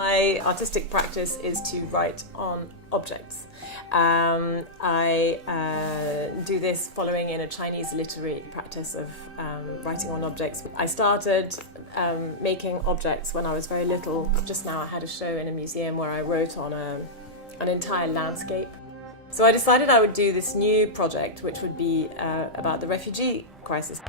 My artistic practice is to write on objects. I do this following in a Chinese literary practice of writing on objects. I started making objects when I was very little. Just now I had a show in a museum where I wrote on an entire landscape. So I decided I would do this new project, which would be about the refugee crisis.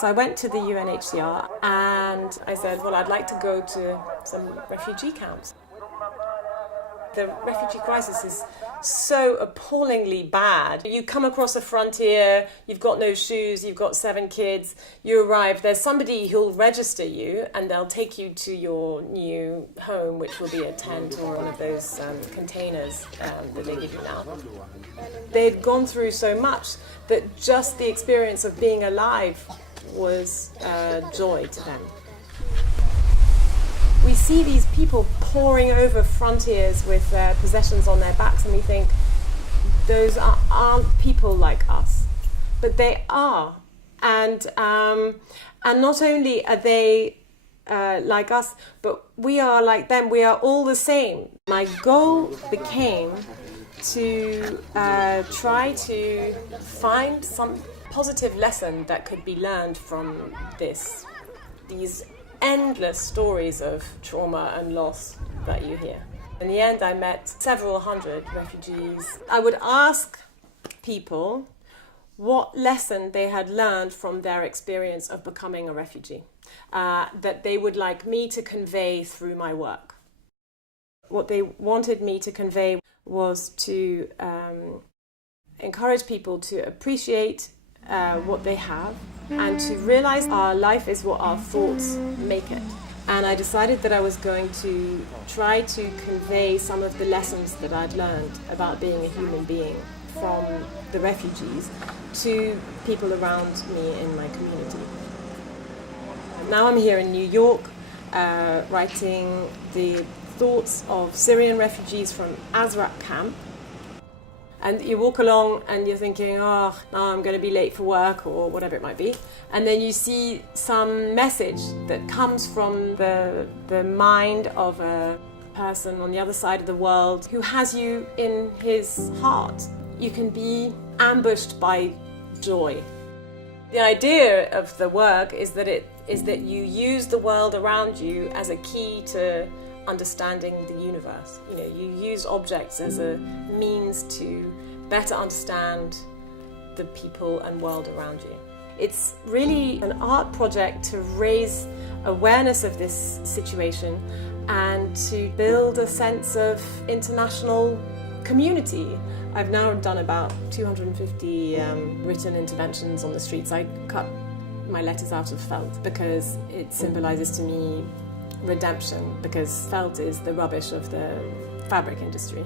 So I went to the UNHCR and I said, well, I'd like to go to some refugee camps. The refugee crisis is so appallingly bad. You come across a frontier, you've got no shoes, you've got 7 kids, you arrive, there's somebody who'll register you and they'll take you to your new home, which will be a tent or one of those containers that they give you now. They'd gone through so much that just the experience of being alive was joy to them. We see these people pouring over frontiers with their possessions on their backs and we think, those aren't people like us. But they are. And not only are they like us, but we are like them. We are all the same. My goal became to try to find some positive lesson that could be learned from these endless stories of trauma and loss that you hear. In the end, I met several hundred refugees. I would ask people what lesson they had learned from their experience of becoming a refugee, that they would like me to convey through my work. What they wanted me to convey was to encourage people to appreciate what they have and to realize our life is what our thoughts make it. And I decided that I was going to try to convey some of the lessons that I'd learned about being a human being from the refugees to people around me in my community. Now I'm here in New York writing the thoughts of Syrian refugees from Azraq camp. And you walk along and you're thinking, oh, now I'm going to be late for work or whatever it might be. And then you see some message that comes from the mind of a person on the other side of the world who has you in his heart. You can be ambushed by joy. The idea of the work is that you use the world around you as a key to understanding the universe. You use objects as a means to better understand the people and world around you. It's really an art project to raise awareness of this situation and to build a sense of international community. I've now done about 250 written interventions on the streets. I cut my letters out of felt because it symbolizes to me redemption, because felt is the rubbish of the fabric industry.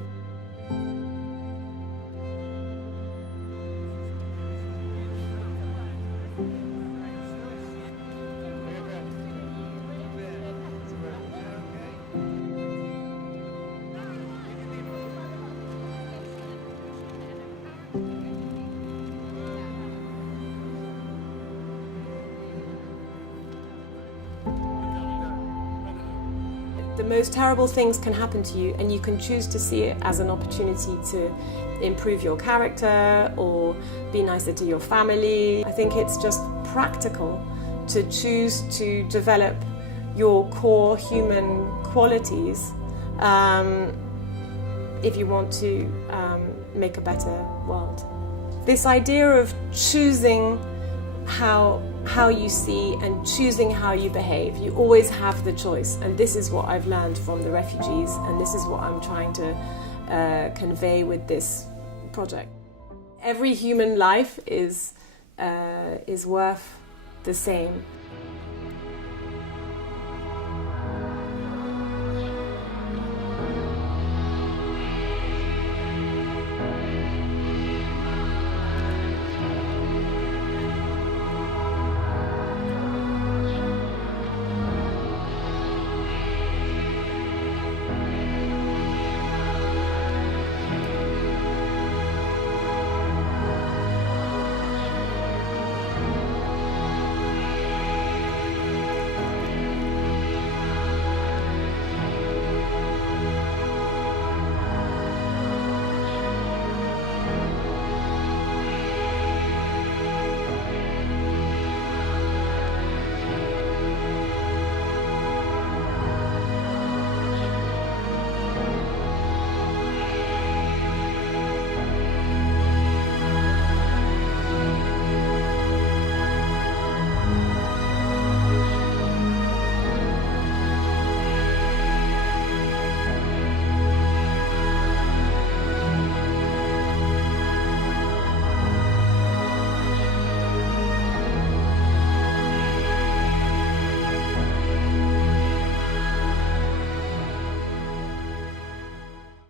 The most terrible things can happen to you and you can choose to see it as an opportunity to improve your character or be nicer to your family. I think it's just practical to choose to develop your core human qualities if you want to make a better world. This idea of choosing how you see and choosing how you behave. You always have the choice, and this is what I've learned from the refugees, and this is what I'm trying to convey with this project. Every human life is worth the same.